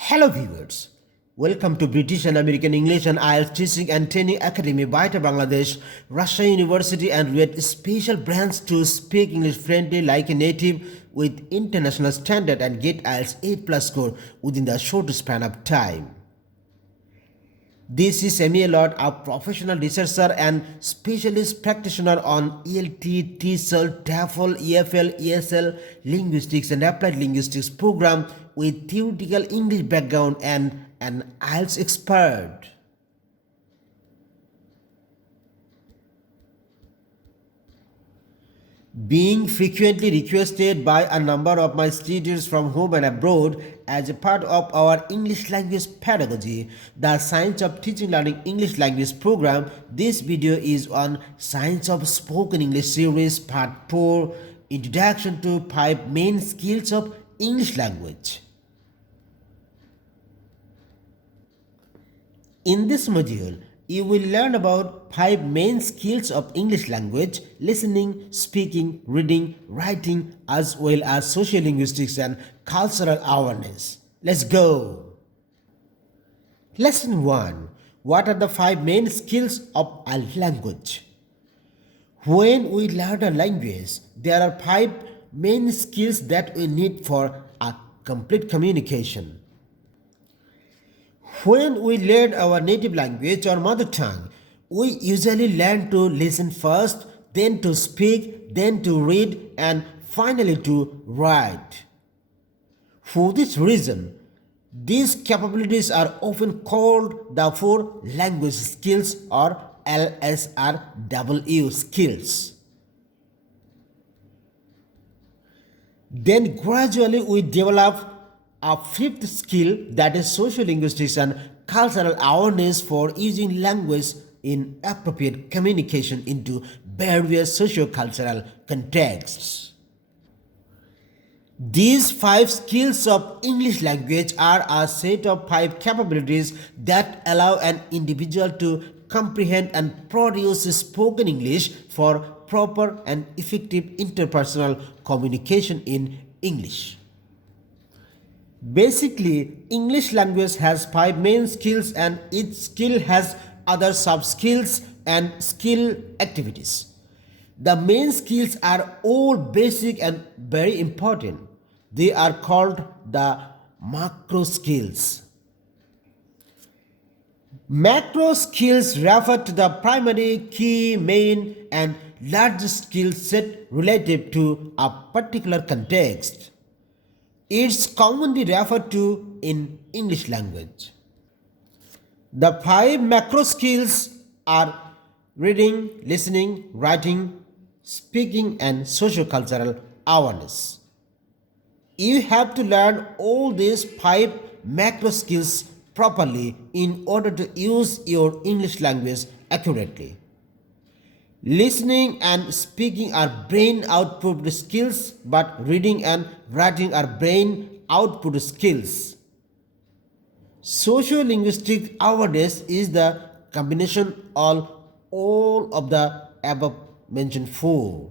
Hello viewers, welcome to British and American English and IELTS Teaching and Training Academy BAETTA Bangladesh, Russia University and RUET special branch to speak English fluently like a native with international standard and get IELTS 8+ score within the short span of time. This is MELOT, a professional researcher and specialist practitioner on ELT, TESOL, TEFL, EFL, ESL, Linguistics and Applied Linguistics program with theoretical English background and an IELTS expert. Being frequently requested by a number of my students from home and abroad as a part of our English language pedagogy, the Science of Teaching Learning English Language program, this video is on Science of Spoken English series part 4, Introduction to 5 Main Skills of English Language. In this module, you will learn about 5 main skills of English language: listening, speaking, reading, writing, as well as sociolinguistics and cultural awareness. Let's go! Lesson 1. What are the 5 main skills of a language? When we learn a language, there are 5 main skills that we need for a complete communication. When we learn our native language or mother tongue, we usually learn to listen first, then to speak, then to read, and finally to write. For this reason, these capabilities are often called the 4 language skills or LSRW skills. Then gradually we develop a 5th skill, that is sociolinguistics and cultural awareness for using language in appropriate communication into various sociocultural contexts. These 5 skills of English language are a set of 5 capabilities that allow an individual to comprehend and produce spoken English for proper and effective interpersonal communication in English. Basically, English language has 5 main skills and each skill has other sub-skills and skill activities. The main skills are all basic and very important. They are called the macro skills. Macro skills refer to the primary, key, main, and large skill set relative to a particular context. It's commonly referred to in English language. The 5 macro skills are reading, listening, writing, speaking, and sociocultural awareness. You have to learn all these 5 macro skills properly in order to use your English language accurately. Listening and speaking are brain output skills, but reading and writing are brain output skills. Sociolinguistic awareness is the combination of all of the above mentioned 4.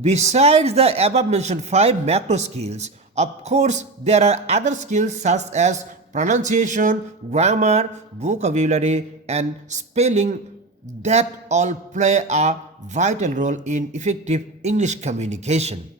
Besides the above mentioned 5 macro skills, of course, there are other skills such as pronunciation, grammar, vocabulary, and spelling that all play a vital role in effective English communication.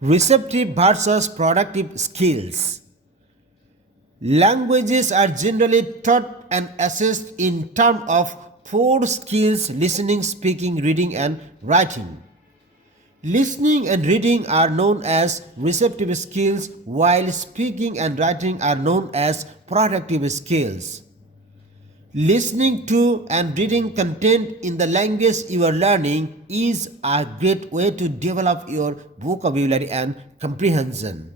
Receptive versus productive skills. Languages are generally taught and assessed in terms of 4 skills: listening, speaking, reading, and writing. Listening and reading are known as receptive skills, while speaking and writing are known as productive skills. Listening to and reading content in the language you are learning is a great way to develop your vocabulary and comprehension.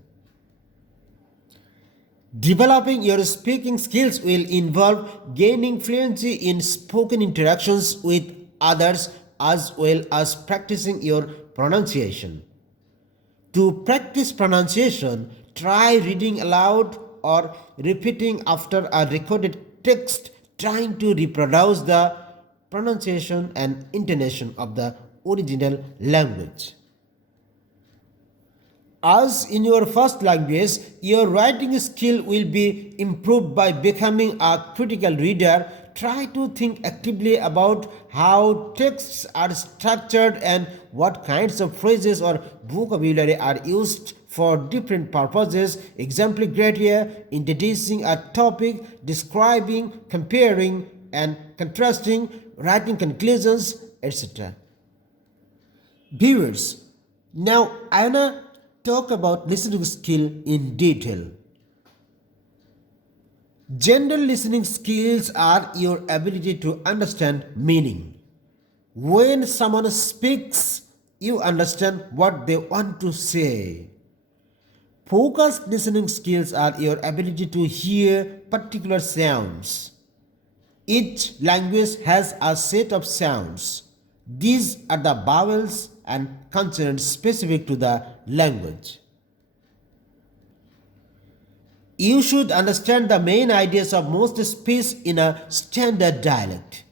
Developing your speaking skills will involve gaining fluency in spoken interactions with others as well as practicing your pronunciation. To practice pronunciation, try reading aloud or repeating after a recorded text, trying to reproduce the pronunciation and intonation of the original language. As in your first language, your writing skill will be improved by becoming a critical reader. Try to think actively about how texts are structured and what kinds of phrases or vocabulary are used for different purposes. Example criteria: introducing a topic, describing, comparing, and contrasting, writing conclusions, etc. Viewers, now I wanna talk about listening skill in detail. General listening skills are your ability to understand meaning. When someone speaks, you understand what they want to say. Focused listening skills are your ability to hear particular sounds. Each language has a set of sounds. These are the vowels and consonants specific to the language. You should understand the main ideas of most speech in a standard dialect.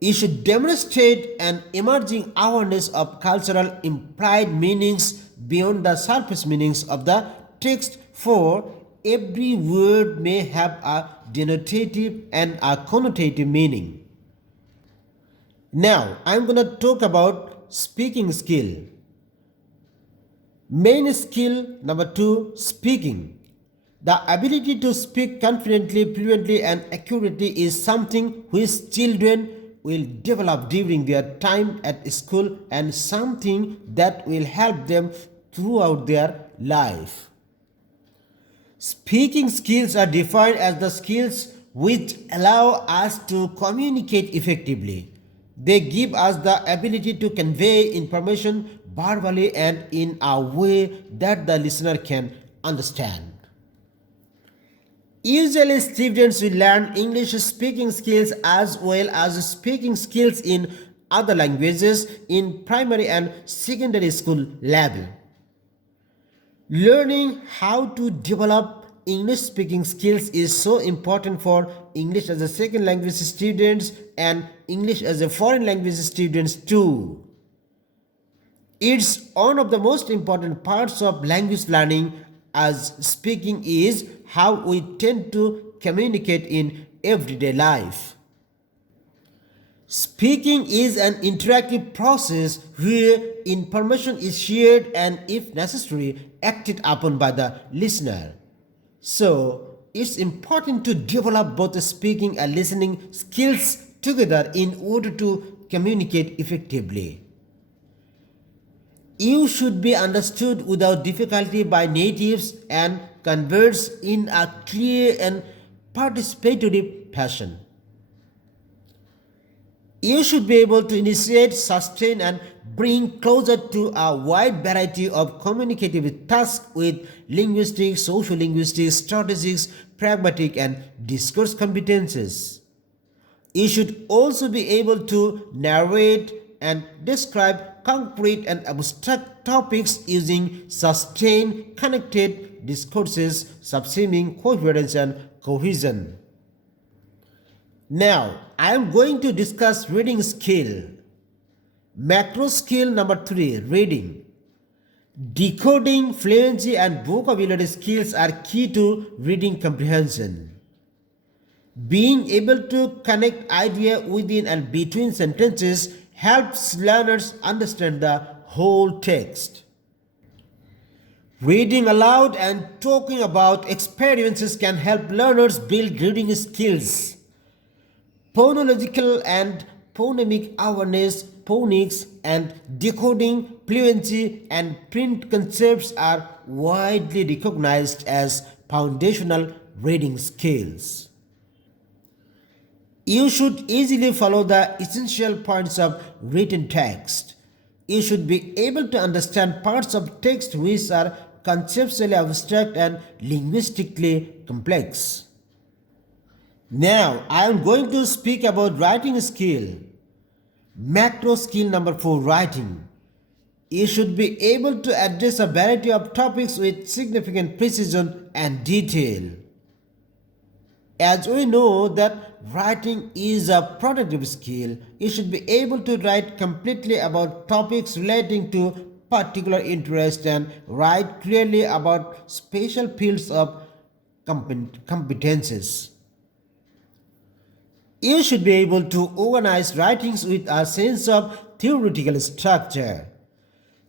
You should demonstrate an emerging awareness of cultural implied meanings beyond the surface meanings of the text, for every word may have a denotative and a connotative meaning. Now, I am going to talk about speaking skill. Main skill number 2, speaking. The ability to speak confidently, fluently, and accurately is something which children will develop during their time at school and something that will help them throughout their life. Speaking skills are defined as the skills which allow us to communicate effectively. They give us the ability to convey information verbally and in a way that the listener can understand. Usually, students will learn English speaking skills as well as speaking skills in other languages in primary and secondary school level. Learning how to develop English speaking skills is so important for English as a second language students and English as a foreign language students too. It's one of the most important parts of language learning, as speaking is how we tend to communicate in everyday life. Speaking is an interactive process where information is shared and, if necessary, acted upon by the listener. So, it's important to develop both the speaking and listening skills together in order to communicate effectively. You should be understood without difficulty by natives and converse in a clear and participatory fashion. You should be able to initiate, sustain, and bring closer to a wide variety of communicative tasks with linguistics, social linguistics, strategics, pragmatic, and discourse competences. You should also be able to narrate and describe concrete and abstract topics using sustained, connected discourses, subsuming coherence and cohesion. Now, I am going to discuss reading skill. Macro skill number 3, reading. Decoding, fluency, and vocabulary skills are key to reading comprehension. Being able to connect ideas within and between sentences helps learners understand the whole text. Reading aloud and talking about experiences can help learners build reading skills. Phonological and phonemic awareness, phonics, and decoding, fluency, and print concepts are widely recognized as foundational reading skills. You should easily follow the essential points of written text. You should be able to understand parts of text which are conceptually abstract and linguistically complex. Now, I am going to speak about writing skill. Macro skill number 4, writing. You should be able to address a variety of topics with significant precision and detail. As we know that writing is a productive skill, you should be able to write completely about topics relating to particular interest and write clearly about special fields of competences. You should be able to organize writings with a sense of theoretical structure.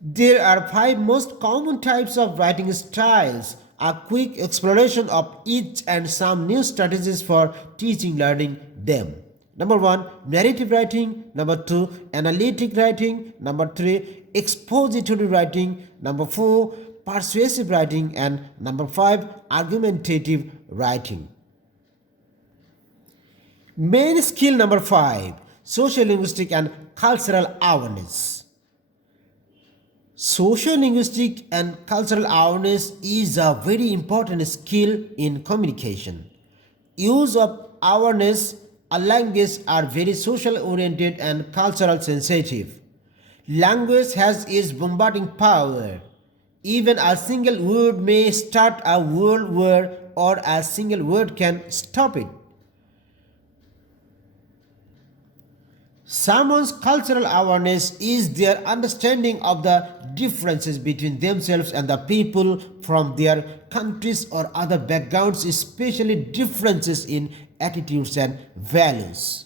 There are 5 most common types of writing styles, a quick exploration of each and some new strategies for teaching learning them. Number 1, narrative writing. Number 2, analytic writing. Number 3, expository writing. Number 4, persuasive writing. And number 5, argumentative writing. Main skill number 5, sociolinguistic and cultural awareness. Sociolinguistic and cultural awareness is a very important skill in communication. Use of awareness, a language are very social oriented and cultural sensitive. Language has its bombarding power. Even a single word may start a world war, or a single word can stop it. Someone's cultural awareness is their understanding of the differences between themselves and the people from their countries or other backgrounds, especially differences in attitudes and values.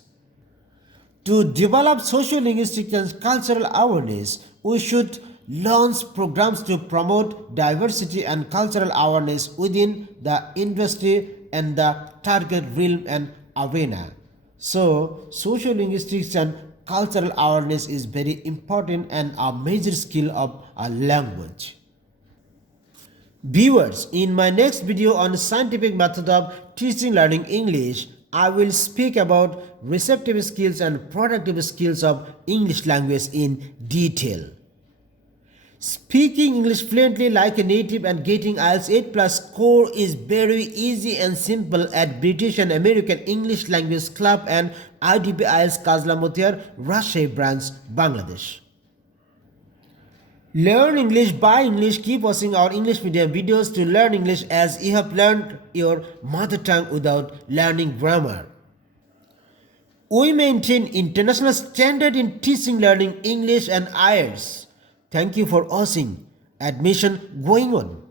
To develop sociolinguistic and cultural awareness, we should launch programs to promote diversity and cultural awareness within the industry and the target realm and arena. So, sociolinguistics and cultural awareness is very important and a major skill of a language. Viewers, in my next video on scientific method of teaching learning English, I will speak about receptive skills and productive skills of English language in detail. Speaking English fluently like a native and getting IELTS 8 plus score is very easy and simple at British and American English Language Club and IDP IELTS Kazla Motiar, Rajshahi branch, Bangladesh. Learn English by English. Keep watching our English medium videos to learn English as you have learned your mother tongue without learning grammar. We maintain international standard in teaching learning English and IELTS. Thank you for watching. Admission going on.